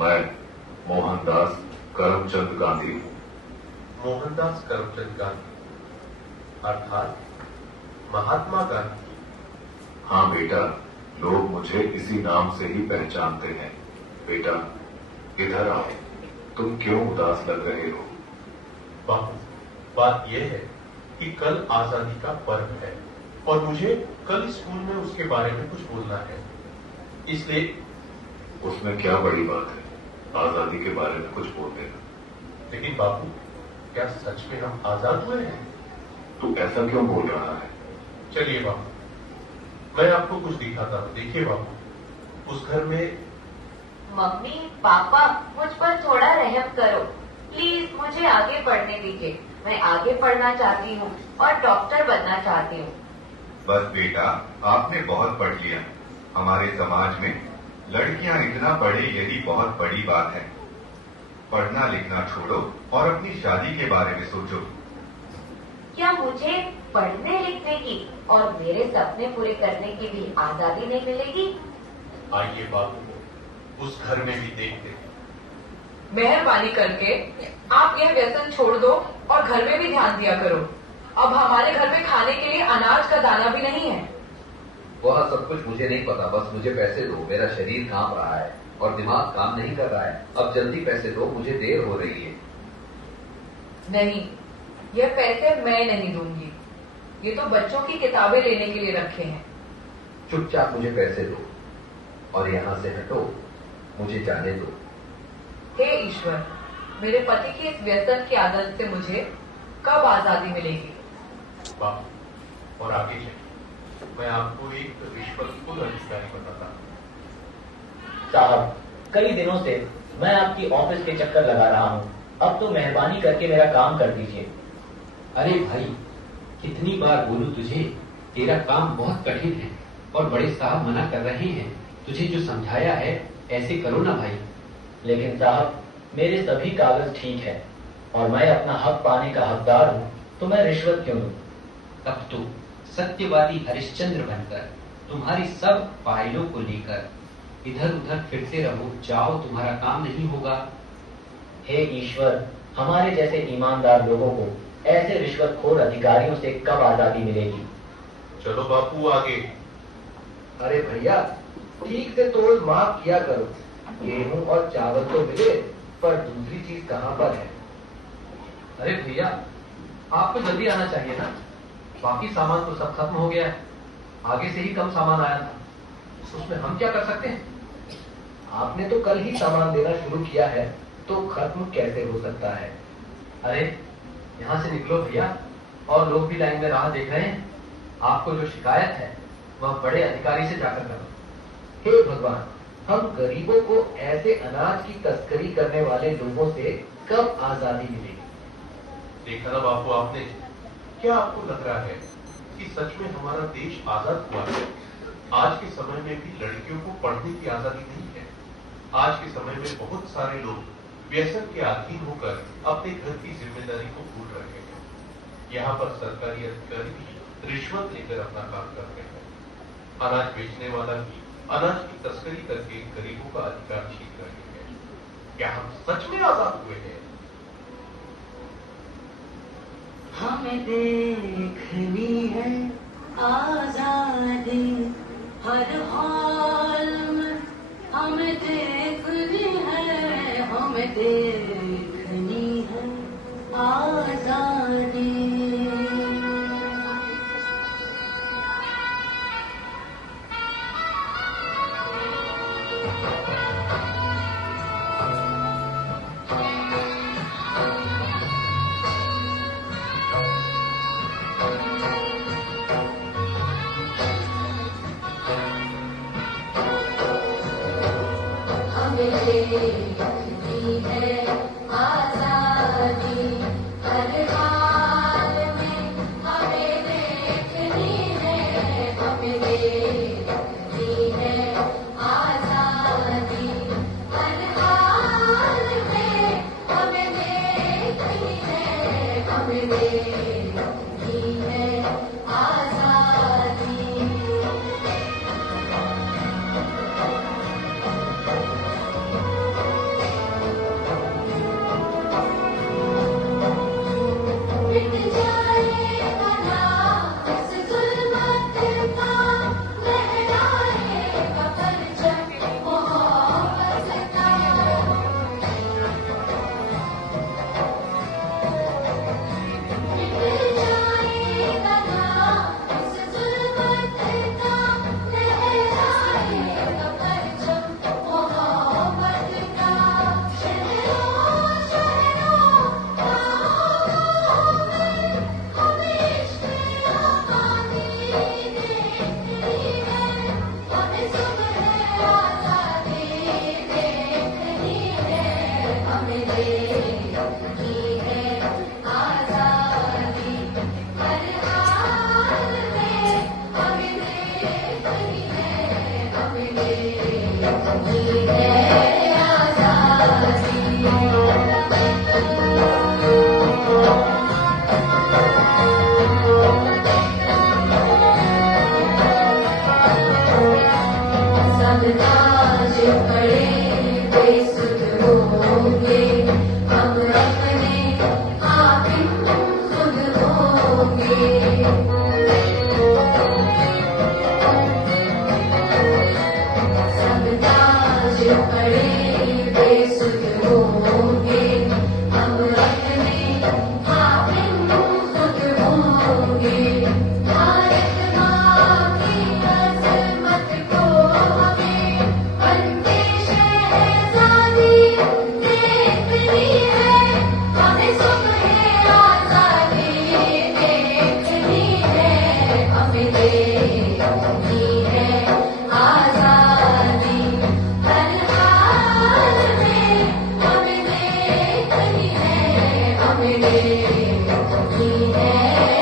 मैं मोहनदास करमचंद गांधी। मोहनदास करमचंद गांधी अर्थात महात्मा गांधी। हाँ बेटा, लोग मुझे इसी नाम से ही पहचानते हैं। बेटा इधर आओ, तुम क्यों उदास लग रहे हो? बापू, बात यह है कि कल आजादी का पर्व है और मुझे कल स्कूल में उसके बारे में कुछ बोलना है, इसलिए। उसमें क्या बड़ी बात है, आजादी के बारे में कुछ बोल देना। लेकिन बापू, क्या सच में हम आजाद हुए हैं? तू ऐसा क्यों बोल रहा है? चलिए बापू, मैं आपको कुछ दिखाता हूं। देखिए बापू, उस घर में। मम्मी पापा, मुझ पर थोड़ा रहम करो प्लीज, मुझे आगे पढ़ने दीजिए। मैं आगे पढ़ना चाहती हूँ और डॉक्टर बनना चाहती हूँ। बस बेटा, आपने बहुत पढ़ लिया। हमारे समाज में लड़कियां इतना पढ़े यही बहुत बड़ी बात है। पढ़ना लिखना छोड़ो और अपनी शादी के बारे में सोचो। क्या मुझे पढ़ने लिखने की और मेरे सपने पूरे करने की भी आजादी नहीं मिलेगी? आइए बापू, उस घर में भी देखते हैं। मेहरबानी करके आप यह व्यसन छोड़ दो और घर में भी ध्यान दिया करो। अब हमारे घर में खाने के लिए अनाज का दाना भी नहीं है। वह सब कुछ मुझे नहीं पता, बस मुझे पैसे दो। मेरा शरीर कांप रहा है और दिमाग काम नहीं कर रहा है। अब जल्दी पैसे दो, मुझे देर हो रही है। नहीं, यह पैसे मैं नहीं दूंगी। ये तो बच्चों की किताबें लेने के लिए रखे हैं। चुपचाप मुझे पैसे दो और यहाँ से हटो, मुझे जाने दो। हे ईश्वर, मेरे पति की इस व्यसन की आदत से मुझे कब आजादी मिलेगी? बापू, और आगे चलिए, मैं आपको एक रिश्वतखोर अधिकारी बताता हूँ। साहब, कई दिनों से मैं आपकी ऑफिस के चक्कर लगा रहा हूँ। अब तो मेहरबानी करके मेरा काम कर दीजिए। अरे भाई, कितनी बार बोलूं तुझे, तेरा काम बहुत कठिन है और बड़े साहब मना कर रहे हैं। तुझे जो समझाया है ऐसे करो ना भाई। लेकिन साहब, मेरे सभी कागज ठीक है और मैं अपना हक पाने का हकदार हूँ, तो मैं रिश्वत क्यों दूं? तब तो सत्यवादी हरिश्चंद्र बनकर तुम्हारी सब फाइलों को लेकर इधर उधर फिरते रहो, जाओ, तुम्हारा काम नहीं होगा। हे ईश्वर, हमारे जैसे ईमानदार लोगों को ऐसे रिश्वतखोर अधिकारियों से कब आजादी मिलेगी? चलो बापू आगे। अरे भैया, ठीक से तोल माफ किया करो। गेहूं और चावल तो मिले, पर दूसरी चीज कहाँ पर है? अरे भैया, आपको जल्दी आना चाहिए ना। बाकी सामान तो सब खत्म हो गया है। आगे से ही कम सामान आया था, उसमें हम क्या कर सकते हैं? आपने तो कल ही सामान देना शुरू किया है, तो खत्म कैसे हो सकता है? अरे यहाँ से निकलो भैया, और लोग भी लाइन में राह देख रहे हैं। आपको जो शिकायत है वह बड़े अधिकारी से जाकर करो। हे भगवान, हम गरीबों को ऐसे अनाज की तस्करी करने वाले लोगों से कब आजादी मिलेगी? देखा ना बापू आपने, क्या आपको लग रहा है कि सच में हमारा देश आजाद हुआ है? आज के समय में भी लड़कियों को पढ़ने की आजादी नहीं है। आज के समय में बहुत सारे लोग व्यसन के अधीन होकर अपने घर की जिम्मेदारी को भूल रहे हैं। यहाँ पर सरकारी अधिकारी भी रिश्वत लेकर अपना काम कर रहे हैं। अनाज बेचने वाला भी अनाज की तस्करी करके गरीबों का अधिकार छीन रहे हैं। क्या हम सच में आजाद हुए हैं? हमें देखनी है आजादी, हर हाल में हमें देखनी है, हमें देखनी है आजादी। देखनी है आजादी, हर हाल में हमें देखनी है, हमें देखनी है आजादी, हर हाल में हमें देखनी है, हमें देखनी है आजादी। देखी है आजादी हर हाल में हमें देखनी है हमें देखी है आजादी सब ताज पड़े बेसुध होंगे हम अपने हाकिम खुद होंगे सब ताज पड़े बेसुध होंगे हम अपने हाकिम खुद होंगे भारत माँ की अजमत को हमें बनके शहजादी देखनी है हमें सुबह आजादी देखनी है हमें देखनी है आजादी हर हाल में हमें देखनी है हमें देखनी है